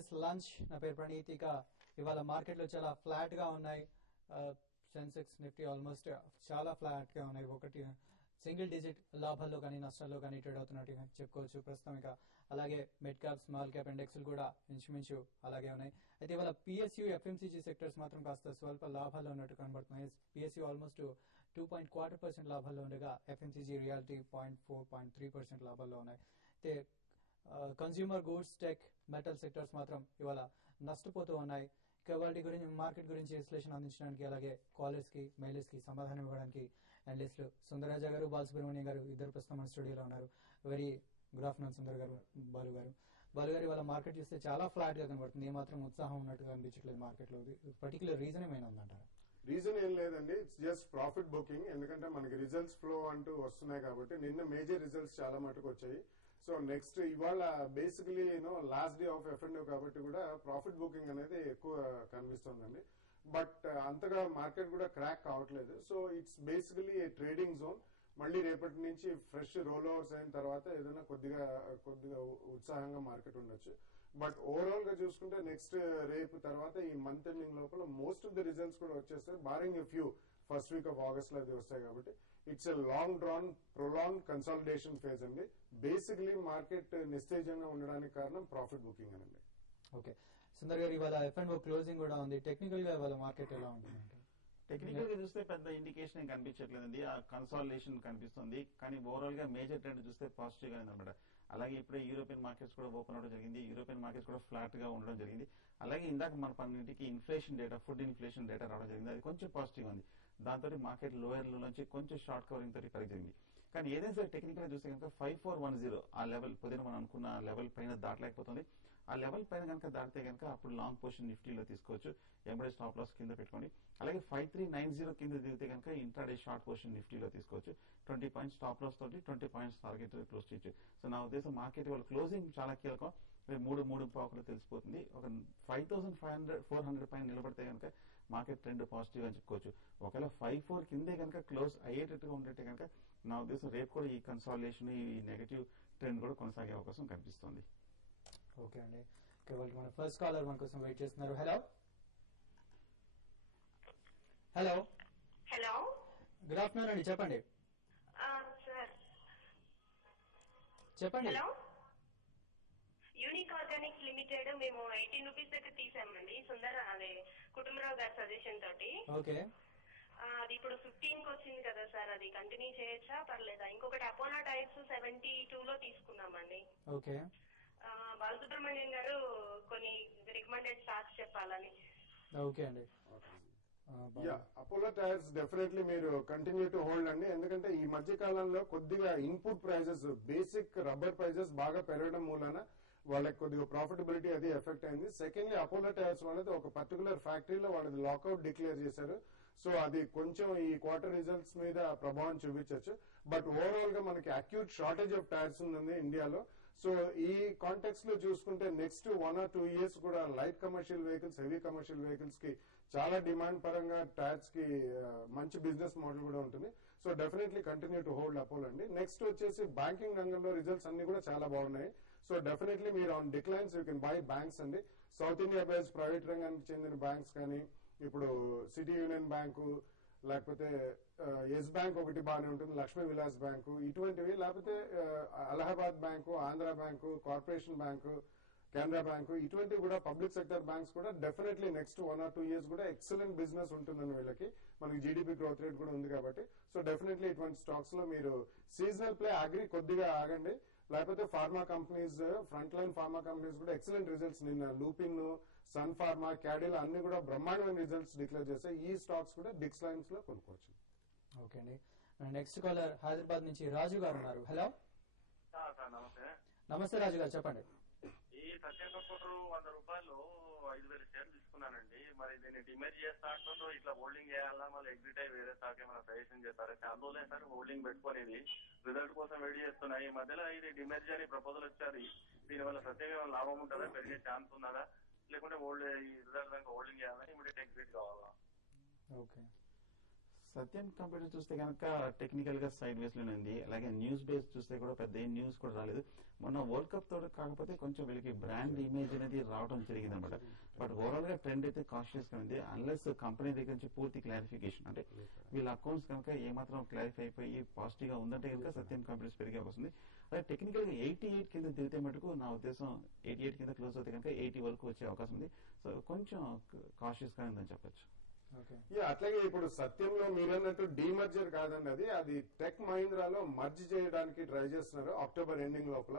Business lunch. నా పేరు ప్రణీత్. ఇక ఇవాళ మార్కెట్లో చాలా ఫ్లాట్ గా ఉన్నాయి. సెన్సెక్స్ నిఫ్టీ ఆల్మోస్ట్ చాలా ఫ్లాట్ గా ఉన్నాయి. ఒకటి సింగిల్ డిజిట్ లాభాల్లో కానీ నష్టాల్లో కానీ ట్రేడ్ అవుతున్నట్టు చెప్పుకోవచ్చు ప్రస్తుతం. ఇక అలాగే mid cap small cap index కూడా ఇంచుమించు అలాగే ఉన్నాయి. అయితే ఇవాళ పిఎస్యూ ఎఫ్ఎంసీజీ సెక్టర్స్ మాత్రం కాస్త స్వల్ప లాభాల్లో ఉన్నట్టు కనబడుతున్నాయి. పిఎస్యూ ఆల్మోస్ట్ 2.25% లాభాల్లో ఉండగా ఎఫ్ఎంసీజీ రియాలిటీ 0.3% లాభాల్లో ఉన్నాయి. అయితే consumer goods, tech, metal sectors మాత్రం ఇవాళ నష్టపోతూ ఉన్నాయి. ఇక వాటి గురించి మార్కెట్ గురించి విశ్లేషణ అందించడానికి అలాగే కాలర్స్ కి మెయిలర్స్ కి సమాధానం ఇవ్వడానికి అనలిస్టులు సుందరరాజా గారు, బాలసుబ్రహ్మణ్యం గారు ఇద్దరు ప్రస్తుతం మన స్టూడియోలో ఉన్నారు. వెరీ గుడ్ ఆఫ్టర్నూన్ సుందర్ గారు, బాలు గారు. ఇవాళ మార్కెట్ చూస్తే చాలా ఫ్లాట్ గా కనబడుతుంది. ఏమాత్రం ఉత్సాహం ఉన్నట్టుగా అనిపించట్లేదు మార్కెట్ లో. పర్టికులర్ రీజన్ ఏమైనా ఉందంటారా? రీజన్ ఏం లేదండి, ఇట్స్ జస్ట్ ప్రాఫిట్ బుకింగ్. ఎందుకంటే మనకి రిజల్ట్స్ ఫ్లో అంటూ వస్తున్నాయి కాబట్టి నిన్న మేజర్ రిజల్ట్స్ చాలా మటుకు వచ్చాయి. సో నెక్స్ట్ ఇవాళ బేసికలీ లాస్ట్ డే ఆఫ్ ఎఫ్ఎండ్ఓ కాబట్టి కూడా ప్రాఫిట్ బుకింగ్ అనేది ఎక్కువ కనిపిస్తుందండి. బట్ అంతగా మార్కెట్ కూడా క్రాక్ కావట్లేదు. So it's basically A trading zone. మళ్ళీ రేపటి నుంచి ఫ్రెష్ రోల్ ఓవర్స్ అయిన తర్వాత ఏదైనా కొద్దిగా ఉత్సాహంగా మార్కెట్ ఉండొచ్చు. బట్ ఓవరాల్ గా చూసుకుంటే నెక్స్ట్ రేపు తర్వాత ఈ మంత్ ఎండింగ్ లోపల మోస్ట్ ఆఫ్ ది రిజల్ట్స్ కూడా వచ్చేస్తాయి. Barring a few first week off August లో అది వస్తాయి కాబట్టి it's a long drawn prolong consolidation phase అండి. బేసికలీ మార్కెట్ నిస్తేజంగా ఉండడానికి కారణం ప్రాఫిట్ బుకింగ్ అనండి. ఓకే సుందర్ గారు, ఇవాళ ఎఫ్ఎండ్ఓ క్లోజింగ్ కూడా ఉంది. టెక్నికల్ గా ఇవాళ మార్కెట్ ఎలా ఉంటుంది? టెక్నికల్ గా చూస్తే పెద్ద ఇండికేషన్ ఏం కనిపించట్లేదండి. ఆ కన్సాలిడేషన్ కనిపిస్తుంది. కానీ ఓవరాల్ గా మేజర్ ట్రెండ్ చూస్తే పాజిటివ్ గానే అనమాట. అలాగే ఇప్పుడే యూరోపియన్ మార్కెట్స్ కూడా ఓపెన్ అవడం జరిగింది. యూరోపియన్ మార్కెట్స్ కూడా ఫ్లాట్ గా ఉండడం జరిగింది. అలాగే ఇందాక మన పన్నింటికి inflation data, food inflation data రావడం జరిగింది. అది కొంచెం పాజిటివ్ ఉంది. దాంతో మార్కెట్ లోయర్ లో నుంచి కొంచెం షార్ట్ కవరింగ్ తోటి పెరిగింది. కానీ ఏదైనా సరే టెక్నికల్ గా చూస్తే కనుక 5410 ఆ లెవెల్ పొద్దున మనం అనుకున్న లెవెల్ పైన దాటలేకపోతుంది. ఆ లెవెల్ పైన కనుక దాటితే కనుక అప్పుడు లాంగ్ పొజిషన్ నిఫ్టీలో తీసుకోవచ్చు. ఎంబడే స్టాప్ లాస్ కింద పెట్టుకోండి. అలాగే 5390 కింద దిగితే కనుక ఇంట్రాడే షార్ట్ పొజిషన్ నిఫ్టీలో తీసుకోవచ్చు. 20 పాయింట్స్ స్టాప్ లాస్ తోటి 20 పాయింట్స్ టార్గెట్ క్లోజ్ చేయొచ్చు. సో నా ఉద్దేశం మార్కెట్ వాళ్ళ క్లోజింగ్ చాలా కీలకం. మూడు పాకులు తెలిసిపోతుంది. ఒక 5500 పైన నిలబడితే కనుక మార్కెట్ ట్రెండ్ పాజిటివ్ అని చెప్పుకోవచ్చు. ఒకవేళ 54 కిందే కనుక క్లోజ్ అయ్యేటట్టుగా ఉంటే కనుక నా ఉద్దేశం రేపు కూడా ఈ కన్సాలిడేషన్, ఈ నెగటివ్ ట్రెండ్ కూడా కొనసాగే అవకాశం కనిపిస్తుంది. ఓకే అండి. మన ఫస్ట్ కాలర్ మన కోసం వెయిట్ చేస్తున్నారు. Hello hello hello, good afternoon అండి. చెప్పండి చెప్పండి. హలో, యూనిక్ ఆర్గానిక్స్ లిమిటెడ్ మేము 18 రూపీస్ దగ్గర తీసామండి. అదే కుటుంబరావు గారి సజెషన్ తోటి. ఓకే, అది ఇప్పుడు 15 కి వచ్చింది కదా సార్, అది కంటిన్యూ చేయొచ్చా పర్లేదా? ఇంకొకటి అపోలో టైర్స్ 72 లో తీసుకున్నామండి. ఓకే, బాలసుబ్రహ్మణ్యం గారు కొన్ని రికమెండెడ్ స్టాక్స్ చెప్పాలని. ఓకే అండి. అపోలో టైర్స్ డెఫినెట్లీ మీరు కంటిన్యూ టు హోల్డ్ అండి. ఎందుకంటే ఈ మధ్య కాలంలో కొద్దిగా input prices, basic rubber prices బాగా పెరగడం మూలన వాళ్ళకి కొద్దిగా ప్రాఫిటబిలిటీ అది ఎఫెక్ట్ అయింది. సెకండ్లీ అపోలో టైర్స్ అనేది ఒక పర్టికులర్ ఫ్యాక్టరీలో వాళ్ళది లాకౌట్ డిక్లేర్ చేశారు. సో అది కొంచెం ఈ క్వార్టర్ రిజల్ట్స్ మీద ప్రభావం చూపించవచ్చు. బట్ ఓవరాల్ గా మనకి అక్యూట్ షార్టేజ్ ఆఫ్ టైర్స్ ఉంది ఇండియాలో. సో ఈ కాంటెక్స్ట్ లో చూసుకుంటే నెక్స్ట్ 1 or 2 years కూడా light commercial vehicles, heavy commercial vehicles కి చాలా డిమాండ్ పరంగా టైర్స్ కి మంచి బిజినెస్ మోడల్ కూడా ఉంటుంది. So definitely continue to hold Apollo అండి. నెక్స్ట్ వచ్చేసి బ్యాంకింగ్ రంగంలో రిజల్ట్స్ అన్ని కూడా చాలా బాగున్నాయి. సో డెఫినెట్లీ మీరు on declines you can buy banks అండి. సౌత్ ఇండియా బేస్డ్ ప్రైవేట్ రంగానికి చెందిన బ్యాంక్స్ కానీ, ఇప్పుడు సిటీ యూనియన్ బ్యాంకు, లేకపోతే ఎస్ బ్యాంక్ ఒకటి బాగానే ఉంటుంది, లక్ష్మీ విలాస్ బ్యాంకు ఇటువంటివి, లేకపోతే Allahabad bank, Andhra bank, corporation bank, Canara bank ఇటువంటివి కూడా పబ్లిక్ సెక్టర్ బ్యాంక్స్ కూడా డెఫినెట్లీ నెక్స్ట్ 1 or 2 years కూడా ఎక్సలెంట్ బిజినెస్ ఉంటుందని వీళ్ళకి. మనకి జీడీపీ గ్రోత్ రేట్ కూడా ఉంది కాబట్టి సో డెఫినెట్లీ ఇటువంటి స్టాక్స్ లో మీరు సీజనల్ ప్లే అగ్రి కొద్దిగా ఆగండి. లేకపోతే pharma companies, front line pharma companies కూడా ఎక్సలెంట్ రిజల్ట్స్ నిన్న లూపిన్, సన్ ఫార్మా, క్యాడిల్ అన్ని కూడా బ్రహ్మాండమైన రిజల్ట్స్ డిక్లేర్ చేశాయి. ఈ స్టాక్స్ కూడా డిక్స్ లైన్స్ లో కొనుక్కోవచ్చు. ఓకే అండి. నెక్స్ట్ కాలర్ హైదరాబాద్ నుంచి రాజు గారు ఉన్నారు. హలో, నమస్తే. నమస్తే రాజు గారు, చెప్పండి. ఈ సత్యం కపూర్ 100 రూపాయలు 5,000 షేర్లు తీసుకున్నానండి. మరి దీన్ని డిమేజ్ చేస్తా అంటుందో ఇట్లా హోల్డింగ్ చేయాలా, మళ్ళీ ఎగ్జిట్ అయ్యి వేరే స్టాక్ ఏమైనా సజెషన్ చేస్తారా? చాలా రోజులే సార్ హోల్డింగ్ పెట్టుకునేది, రిజల్ట్ కోసం వెయిట్ చేస్తున్నాయి. ఈ మధ్యలో ఇది డిమేజ్ అని ప్రపోజల్ వచ్చారు. దీనివల్ల సత్యం ఏమైనా లాభం ఉంటుందా, పెరిగే ఛాన్స్ ఉన్నదా, లేకుంటే ఈ రిజల్ట్ దాకా హోల్డింగ్ చేయాలా, ఇమీడియట్ ఎగ్జిట్ కావాలా? ఓకే, సత్యం కంప్యూటర్ చూస్తే కనుక టెక్నికల్ గా సైడ్ వేస్ లోనే ఉంది. అలాగే న్యూస్ బేస్ చూస్తే కూడా పెద్ద ఏం న్యూస్ కూడా రాలేదు. మొన్న వరల్డ్ కప్ తోటి కాకపోతే కొంచెం వీళ్ళకి బ్రాండ్ ఇమేజ్ అనేది రావడం జరిగింది అనమాట. బట్ ఓవరాల్ గా ట్రెండ్ అయితే కాన్షియస్ గా ఉంది. అన్లెస్ కంపెనీ దగ్గర నుంచి పూర్తి క్లారిఫికేషన్ అంటే వీళ్ళ అకౌంట్స్ కనుక ఏమాత్రం క్లారిఫై అయిపోయి పాజిటివ్ గా ఉందంటే కనుక సత్యం కంప్యూటర్స్ పెరిగే వస్తుంది. అదే టెక్నికల్ గా 88 కింద దిగితే మటుకు నా ఉద్దేశం 88 కింద క్లోజ్ అవుతే కనుక 80 వరకు వచ్చే అవకాశం ఉంది. సో కొంచెం కాన్షియస్ గా ఉందని చెప్పొచ్చు. అట్లాగే ఇప్పుడు సత్యంలో మీరన్నట్టు డీమర్జర్ కాదండి, అది టెక్ మహీంద్రాలో మర్జ్ చేయడానికి ట్రై చేస్తున్నారు అక్టోబర్ ఎండింగ్ లోపల.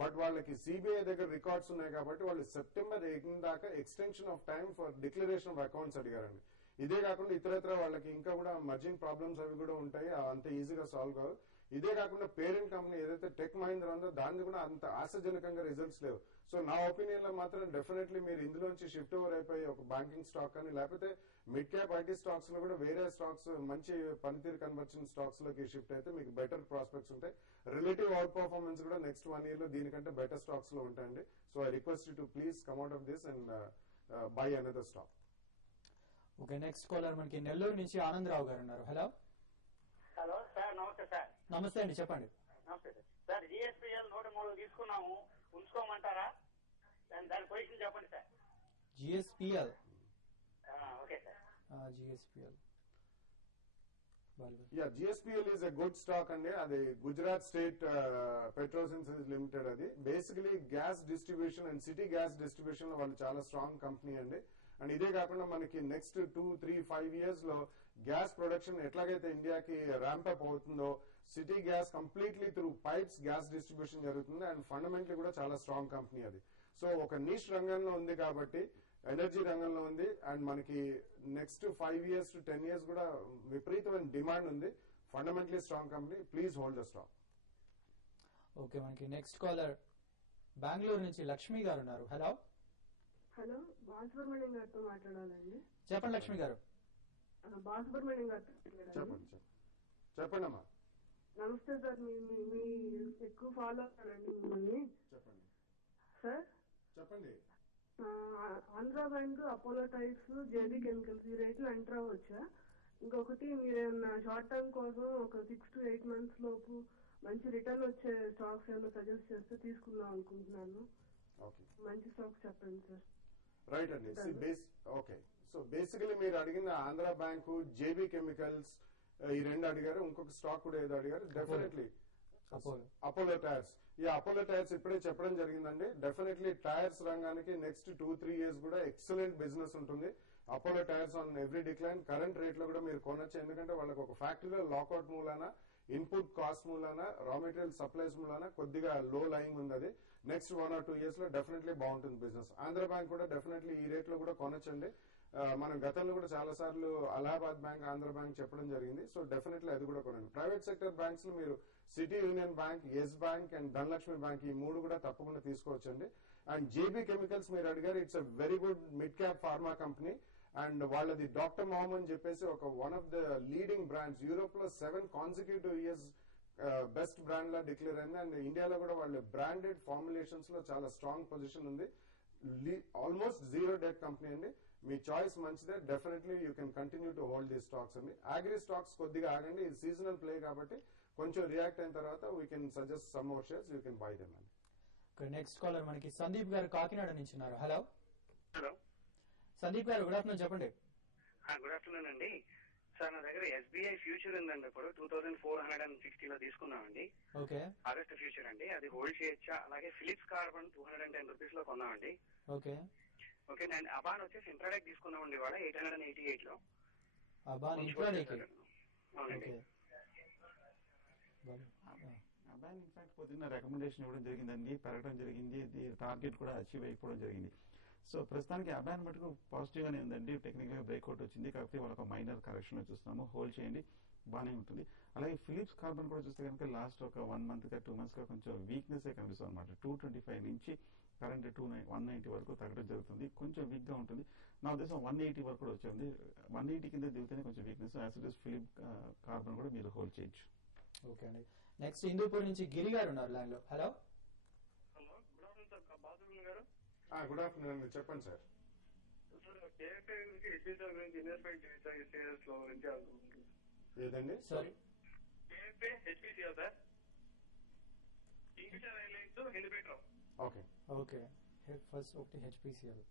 బట్ వాళ్ళకి సిబిఐ దగ్గర రికార్డ్స్ ఉన్నాయి కాబట్టి వాళ్ళు సెప్టెంబర్ 8 దాకా extension of time for declaration of accounts అడిగారండి. ఇదే కాకుండా ఇతరత్ర వాళ్ళకి ఇంకా కూడా మర్జింగ్ ప్రాబ్లమ్స్ అవి కూడా ఉంటాయి, అంత ఈజీగా సాల్వ్ కావు. ఇదే కాకుండా పేరెంట్ కంపెనీ ఏదైతే టెక్ మహీంద్రా ఉందో దాన్ని కూడా అంత ఆశాజనకంగా రిజల్ట్స్ లేవు. సో నా ఒపీనియన్ లో మాత్రం డెఫినెట్లీ మీరు ఇందులోంచి షిఫ్ట్ ఓవర్ అయిపోయి ఒక బ్యాంకింగ్ స్టాక్ కానీ లేకపోతే మిడ్ క్యాప్ ఐటీ స్టాక్స్ లో కూడా వేరే స్టాక్స్ మంచి పనితీరు కనబర్చిన స్టాక్స్ లోకి షిఫ్ట్ అయితే మీకు బెటర్ ప్రాస్పెక్ట్స్ ఉంటాయి. రిలేటివ్ అవుట్ పర్ఫార్మెన్స్ కూడా నెక్స్ట్ 1 year లో దీనికంటే బెటర్ స్టాక్స్ లో ఉంటాయండి. So I request you to please come out of this and buy another stock. Okay, next caller మనకి నెల్లూరు నుంచి ఆనందరావు గారు ఉన్నారు. హలో హలో సార్, నమస్తే సార్. నమస్తే అండి, చెప్పండి. నమస్తే సార్. జిఎస్పిఎల్ 103 తీసుకున్నాము, ఉంచుకోమంటారా? దాని పొజిషన్ చెప్పండి sir. GSPL okay sir. GSPL GSPL is a good stock అండి. అది గుజరాత్ స్టేట్ పెట్రోసిన్సెస్ లిమిటెడ్. అది basically gas distribution and city gas distribution లో వాళ్ళు చాలా స్ట్రాంగ్ కంపెనీ అండి. అండ్ ఇదే కాకుండా మనకి నెక్స్ట్ 2, 3, 5 years లో గ్యాస్ ప్రొడక్షన్ ఎట్లాగైతే ఇండియాకి ర్యాంప్అప్ అవుతుందో city gas completely through pipes gas distribution జరుగుతుంది. అండ్ ఫండమెంటలీ కూడా చాలా స్ట్రాంగ్ కంపెనీ అది. సో ఒక నీష్ రంగంలో ఉంది కాబట్టి, ఎనర్జీ రంగంలో ఉంది, అండ్ మనకి నెక్స్ట్ 5 years to 10 years కూడా విపరీతమైన డిమాండ్ ఉంది. Fundamentally strong company. Please hold the stock. Okay, మనకి నెక్స్ట్ కాలర్ బెంగళూరు నుంచి లక్ష్మి గారు ఉన్నారు. హలో హలో, బాలసుబ్రహ్మణ్యం గారితో మాట్లాడాలండి. చెప్పండి లక్ష్మి గారు. బాలసుబ్రహ్మణ్యం గారితో చెప్పండి అమ్మా. నమస్తే సార్. మీ ఎక్కువ ఫాలో అవుతానండి మిమ్మల్ని. చెప్పండి సార్. చెప్పండి. Andhra bank, Apollo tyres, JB chemicals ఈ రేట్లు ఎంటర్ అవ్వచ్చా? ఇంకొకటి, మీరేమన్నా షార్ట్ టర్మ్ కోసం ఒక 6 to 8 months లోపు మంచి రిటర్న్ వచ్చే స్టాక్స్ ఏమైనా సజెస్ట్ చేస్తే తీసుకుందాం అనుకుంటున్నాను. మంచి స్టాక్స్ చెప్పండి సార్. రైట్ అండి. ఓకే, సో బేసికలీ మీరు అడిగిన ఆంధ్ర బ్యాంకు, జేబీ కెమికల్స్ ఈ రెండు అడిగారు. ఇంకొక స్టాక్ కూడా ఏదో అడిగారు. Definitely Apollo tyres. ఈ అపోలో టైర్స్ ఇప్పుడే చెప్పడం జరిగిందండి. డెఫినెట్లీ టైర్స్ రంగానికి నెక్స్ట్ 2-3 years కూడా ఎక్సలెంట్ బిజినెస్ ఉంటుంది. Apollo tyres on every decline. Current rate లో కూడా మీరు కొనొచ్చు, ఎందుకంటే వాళ్ళకి ఒక ఫ్యాక్టరీలో లాకౌట్ మూలాన, ఇన్పుట్ కాస్ట్ మూలాన, రా మెటీరియల్ సప్లైస్ మూలాన కొద్దిగా లో లైంగ్ ఉంది. అది నెక్స్ట్ 1 or 2 years లో డెఫినెట్లీ బాగుంటుంది బిజినెస్. ఆంధ్ర బ్యాంక్ కూడా డెఫినెట్లీ ఈ రేట్ లో కూడా కొనొచ్చండి. మనం గతంలో కూడా చాలా సార్లు అలహాబాద్ బ్యాంక్, ఆంధ్ర బ్యాంక్ చెప్పడం జరిగింది. సో డెఫినెట్లీ అది కూడా కొనండి. ప్రైవేట్ సెక్టర్ బ్యాంక్స్ లో మీరు City Union Bank, Yes Bank and Dhanalakshmi Bank ఈ 3 కూడా తప్పకుండా తీసుకోవచ్చండి. అండ్ జేబీ కెమికల్స్ మీరు అడిగారు. It's a very good mid cap pharma company. And వాళ్ళది డాక్టర్ మొహమ్మద్ అని చెప్పేసి ఒక one of the leading brands. Europe లో 7 consecutive years బెస్ట్ బ్రాండ్ లా డిక్లేర్ అయింది. అండ్ ఇండియాలో కూడా వాళ్ళు బ్రాండెడ్ ఫార్ములేషన్స్ లో చాలా స్ట్రాంగ్ పొజిషన్ ఉంది. ఆల్మోస్ట్ జీరో డెట్ కంపెనీ అండి. మీ చాయిస్ మంచిదే. Definitely you can continue to hold the stocks అండి. అగ్రి స్టాక్స్ కొద్దిగా ఆగండి, ఇది సీజనల్ ప్లే కాబట్టి కొంచెం రియాక్ట్ అయిన తర్వాత we can suggest some more shares, you can buy them అండి. నెక్స్ట్ కాలర్ మనకి సందీప్ గారు కాకినాడ నుంచి ఉన్నారు. హలో హలో సందీప్ గారు, గుడ్ ఆఫ్టర్నూన్, చెప్పండి. గుడ్ ఆఫ్టర్నూన్ అండి. సార్, నా దగ్గర ఎస్బీఐ ఫ్యూచర్ ఉందండి. ఇప్పుడు 2460 తీసుకున్నామండి. ఓకే, ఆగస్ట్ ఫ్యూచర్ అండి. అది హోల్డ్ చేయొచ్చా? అలాగే ఫిలిప్స్ కార్బన్ 210 రూపీస్ లో కొన్నామండి. ఓకే ఓకే, నేను అబాన్ వచ్చేసి ఇంట్రాడేక్ తీసుకున్నామండి. ఇవాళ 888 లో. అబాన్ ఇంట్రాడేక్. అవునండి. అబాన్ ఇన్ఫాక్ట్ పొద్దున్న రికమెండేషన్ ఇవ్వడం జరిగిందండి, పెరగడం జరిగింది, టార్గెట్ కూడా అచీవ్ అయిపోవడం జరిగింది. సో ప్రస్తుతానికి అబాన్ మటుకు పాజిటివ్ గానే ఉందండి. టెక్నికల్ గా బ్రేక్అవుట్ వచ్చింది, కాకపోతే వాళ్ళకి మైనర్ కరెక్షన్ లో చూస్తున్నాము. హోల్డ్ చేయండి, బాగానే ఉంటుంది. అలాగే ఫిలిప్స్ కార్బన్ కూడా చూస్తే కనుక లాస్ట్ ఒక 1 month గా 2 months గా కొంచెం వీక్నెస్ కనిపిస్తుంది అనమాట. 225 నుంచి కరెంట్ 190 వరకు తగ్గడం జరుగుతుంది. కొంచెం వీక్ గా ఉంటుంది. నా ఉద్దేశం 180 వరకు కూడా వచ్చింది. 180 కింద దిగుతూనే కొంచెం weakness. As it is Philip carbon కూడా మీరు హోల్డ్ చేయొచ్చు. ఓకే అండి. నెక్స్ట్ హిందూపూర్ నుంచి గిరి గారు ఉన్నారు లైన్ లో. Hello hello, good afternoon sir. Balasubrahmanyam garu. Good afternoon అండి, చెప్పండి సార్. సార్, కేఎఫ్ఐ గురించి ఇన్వెస్ట్మెంట్ చేయొచ్చా ఈ షేర్స్ లో గురించి అనుకుంటున్నాను. ఏదండి? Sorry, HPCL sir, Kingfisher Airlines హిందీపేట. Okay okay. ఫస్ట్ ఒకటి హెచ్పిసిఎల్.